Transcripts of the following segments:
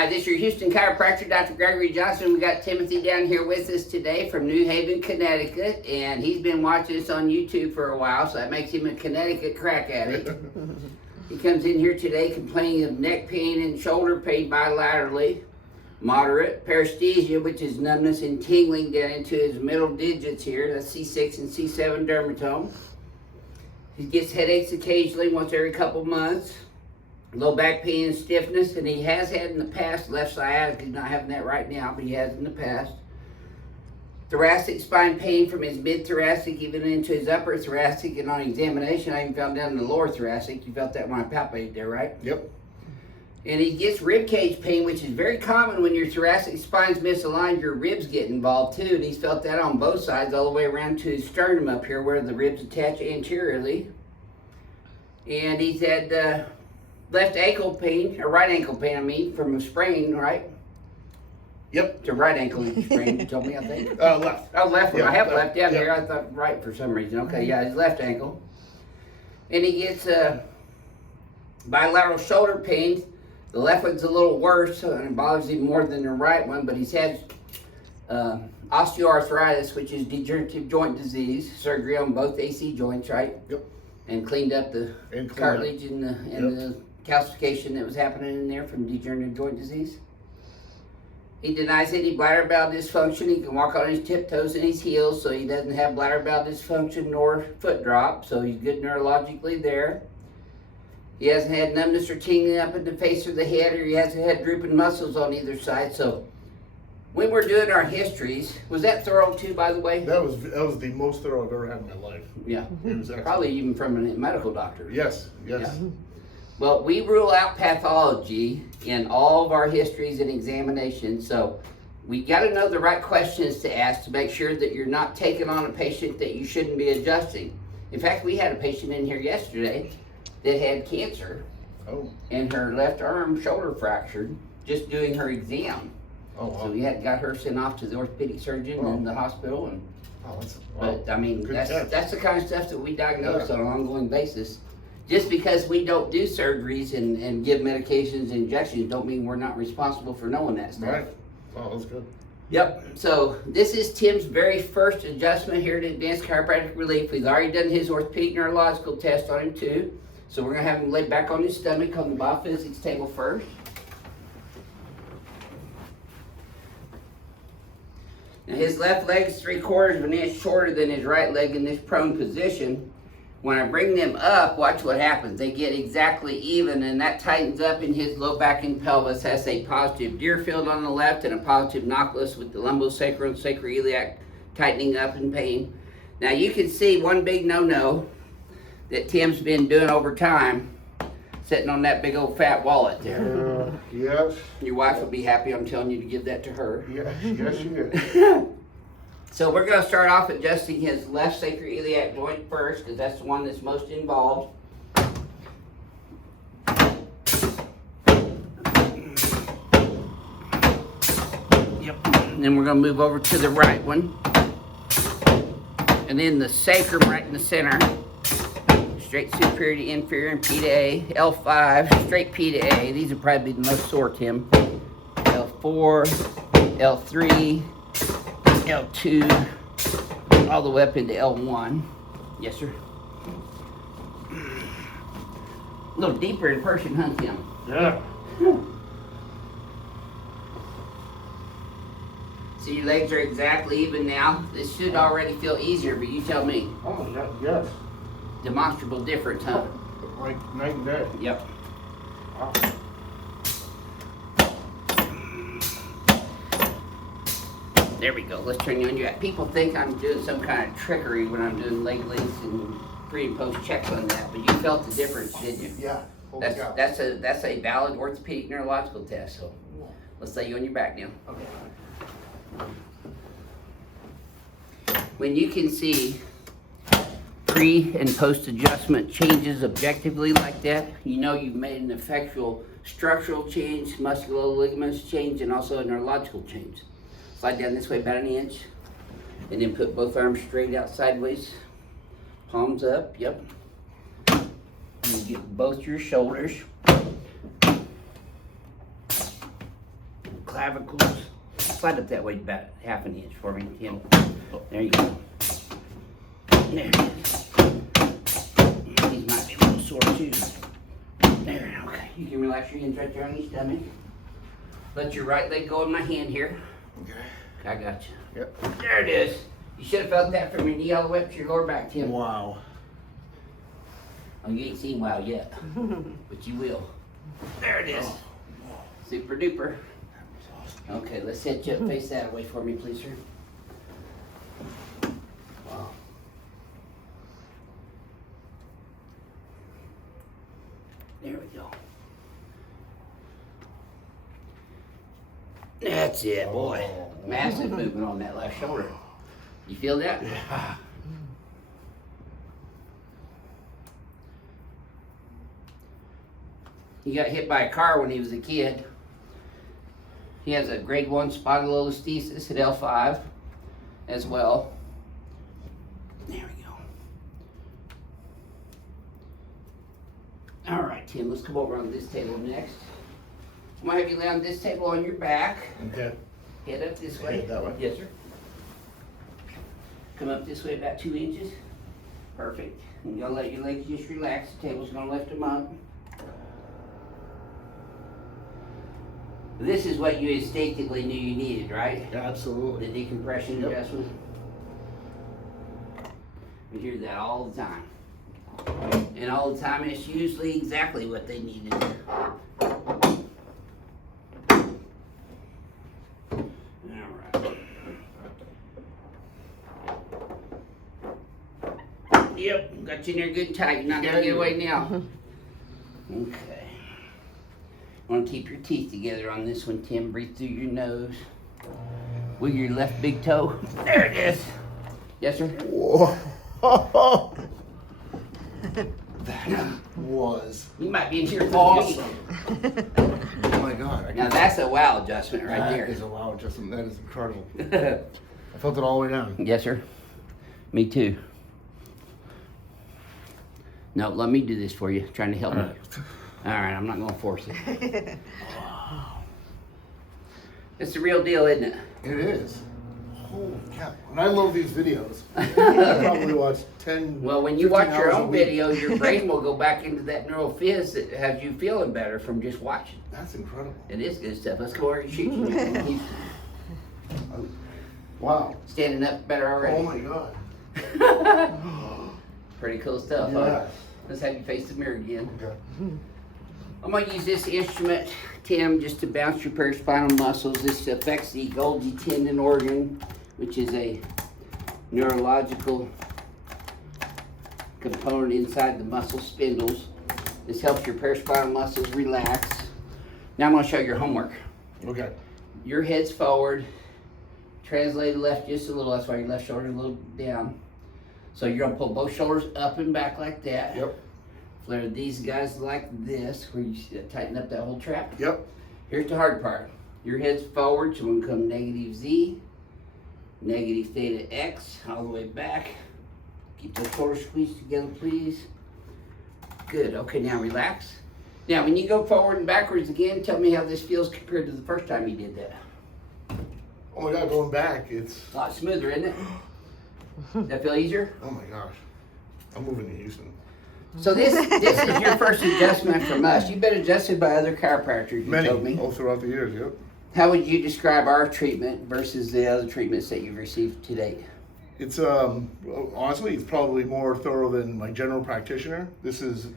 Hi, this is your Houston chiropractor, Dr. Gregory Johnson. We got Timothy down here with us today from New Haven, Connecticut, and he's been watching us on YouTube for a while, so that makes him a Connecticut crack addict. He comes in here today complaining of neck pain and shoulder pain bilaterally, moderate, paresthesia, which is numbness and tingling down into his middle digits here, that's C6 and C7 dermatome. He gets headaches occasionally, once every couple months. Low back pain and stiffness, and he has had in the past left sciatica. He's not having that right now, but he has in the past. Thoracic spine pain from his mid-thoracic even into his upper thoracic, and on examination I even found down in the lower thoracic. You felt that when I palpated there, right? Yep. And he gets rib cage pain, which is very common when your thoracic spine's misaligned, your ribs get involved too, and he's felt that on both sides all the way around to his sternum up here where the ribs attach anteriorly. And he's had left ankle pain, or right ankle pain, I mean, from a sprain, right? Yep. To right ankle sprain, you told me, I think. Left. Oh, left one. Yeah, I have left down yeah. here. I thought right for some reason. Okay, yeah, his left ankle. And he gets bilateral shoulder pain. The left one's a little worse, and it bothers him more than the right one, but he's had osteoarthritis, which is degenerative joint disease, surgery on both AC joints, right? Yep. And cleaned up the cartilage and the calcification that was happening in there from degenerative joint disease. He denies any bladder valve dysfunction. He can walk on his tiptoes and his heels, so he doesn't have bladder valve dysfunction nor foot drop, so he's good neurologically there. He hasn't had numbness or tingling up at the face or the head, or he hasn't had drooping muscles on either side. So when we're doing our histories, was that thorough too, by the way? That was the most thorough I've ever had in my life. Yeah. It was excellent. Probably even from a medical doctor. Yes. Yes. Yeah. Well, we rule out pathology in all of our histories and examinations, so we got to know the right questions to ask to make sure that you're not taking on a patient that you shouldn't be adjusting. In fact, we had a patient in here yesterday that had cancer and her left arm shoulder fractured just doing her exam. Oh, wow. So we got her sent off to the orthopedic surgeon in the hospital. And but I mean, that's the kind of stuff that we diagnose on an ongoing basis. Just because we don't do surgeries and give medications and injections don't mean we're not responsible for knowing that stuff. Right. Oh, that's good. Yep. So this is Tim's very first adjustment here at Advanced Chiropractic Relief. We've already done his orthopedic neurological test on him too. So we're going to have him laid back on his stomach on the BioPhysics table first. Now his left leg is 3/4 of an inch shorter than his right leg in this prone position. When I bring them up, watch what happens. They get exactly even, and that tightens up in his low back and pelvis. Has a positive Deerfield on the left and a positive Nautilus with the lumbosacral and sacroiliac tightening up in pain. Now you can see one big no-no that Tim's been doing over time, sitting on that big old fat wallet there. Yes. Your wife will be happy I'm telling you to give that to her. Yes, yes, she is. So we're going to start off adjusting his left sacroiliac joint first, because that's the one that's most involved. Yep. And then we're going to move over to the right one. And then the sacrum right in the center. Straight superior to inferior and P to A. L5, straight P to A. These would probably be the most sore, Tim. L4, L3. L2, all the way up into L1. Yes, sir. A little deeper in person, huh, Tim? Yeah. So your legs are exactly even now. This should already feel easier, but you tell me. Oh, yeah, yes. Demonstrable difference, huh? Like night and day. Yep. Wow. There we go. Let's turn you on your back. People think I'm doing some kind of trickery when I'm doing leg lengths and pre and post checks on that, but you felt the difference, didn't you? Yeah. That's a valid orthopedic neurological test. So let's lay you on your back now. Okay. When you can see pre and post adjustment changes objectively like that, you know you've made an effectual structural change, muscular ligaments change, and also a neurological change. Slide down this way about an inch, and then put both arms straight out sideways, palms up, yep. And get both your shoulders. clavicles. Slide up that way about half an inch for me, Tim. There you go. There it is. These might be a little sore too. There, okay. You can relax your hands right there on your stomach. Let your right leg go in my hand here. Okay. I got you. Yep. There it is. You should have felt that from your knee all the way up to your lower back, Tim. Wow. Oh, you ain't seen wow yet, but you will. There it is. Super duper. Okay, let's set you up, face that way for me, please, sir. Wow. There we go. That's it, boy. Massive movement on that left shoulder. You feel that? Yeah. He got hit by a car when he was a kid. He has a grade 1 spondylolisthesis at L5 as well. There we go. All right, Tim, let's come over on this table next. I'm gonna have you lay on this table on your back. Okay. Head up this way. Head that way? Yes, sir. Come up this way about 2 inches. Perfect. And you'll let your legs just relax. The table's gonna lift them up. This is what you instinctively knew you needed, right? Yeah, The absolutely. decompression Yep. adjustment. We hear that all the time. And all the time, it's usually exactly what they needed. Alright. Yep, got you in there good and tight. You're not gonna get away now. Okay. Want to keep your teeth together on this one, Tim. Breathe through your nose. Wiggle your left big toe. There it is. Yes, sir? Whoa. That was You might be in here for awesome. the week. Oh my God. Now that's a wow adjustment right That there. is a wow adjustment. That is incredible. I felt it all the way down. Yes, sir. Me too. No, let me do this for you. Trying to help you. All right, I'm not going to force it. It's the real deal, isn't it? It is. Holy cow. And I love these videos. I probably watched 10. Well, when you 15 watch your hours a own week. videos, your brain will go back into that neural fizz that has you feeling better from just watching. That's incredible. It is good stuff. Let's go over and shoot you. He's Wow. standing up better already. Oh my God. Pretty cool stuff, huh? Yes. Let's have you face the mirror again. Okay. I'm going to use this instrument, Tim, just to bounce your paraspinal muscles. This affects the Golgi tendon organ, which is a neurological component inside the muscle spindles. This helps your paraspinal muscles relax. Now I'm going to show you your homework. Okay. Your head's forward, translate left just a little. That's why your left shoulder's a little down. So you're going to pull both shoulders up and back like that. Yep. Flare these guys like this, where you tighten up that whole trap. Yep. Here's the hard part. Your head's forward, so we're going to come negative Z, negative theta X, all the way back. Keep those shoulders squeezed together, please. Good. Okay, now relax. Now, when you go forward and backwards again, tell me how this feels compared to the first time you did that. Oh my God, going back, it's. A lot smoother, isn't it? Does that feel easier? Oh my gosh. I'm moving to Houston. So this is your first adjustment from us. You've been adjusted by other chiropractors, you told me. Many, all throughout the years, yep. How would you describe our treatment versus the other treatments that you've received to date? It's honestly, it's probably more thorough than my general practitioner. This is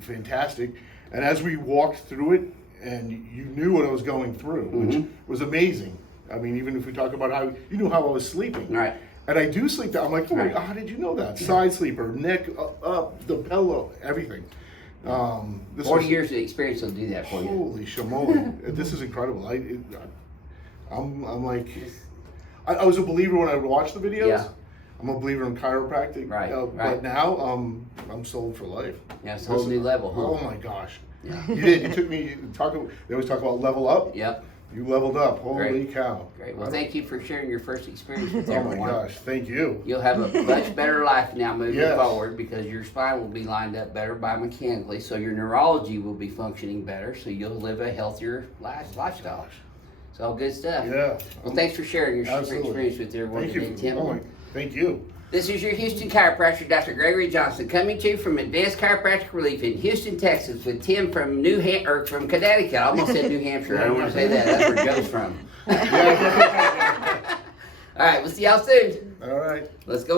fantastic. And as we walked through it, and you knew what I was going through, which was amazing. I mean, even if we talk about how, you knew how I was sleeping. Right. And I do sleep that. I'm like, oh my God, how did you know that? Side sleeper, neck up, the pillow, everything. 40 years of experience will do that for you. Holy shamoly. This is incredible. I'm like, I was a believer when I would watch the videos. Yeah. I'm a believer in chiropractic. Right, But right. now, I'm sold for life. Yeah, it's a whole new level, huh? Oh my gosh. Yeah. You did. You took me, they always talk about level up. Yep. You leveled up. Holy Great. cow. Great. Well, thank you for sharing your first experience with Oh everyone. my gosh. Thank you. You'll have a much better life now moving Yes. forward because your spine will be lined up better biomechanically, so your neurology will be functioning better, so you'll live a healthier lifestyle. It's all good stuff. Yeah. Well, thanks for sharing your Absolutely. experience with everyone Thank today, you. Tim. Oh, thank you. This is your Houston chiropractor, Dr. Gregory Johnson, coming to you from Advanced Chiropractic Relief in Houston, Texas, with Tim from from Connecticut. I almost said New Hampshire. I don't want to say that. That's where Joe's from. All right, we'll see y'all soon. All right. Let's go.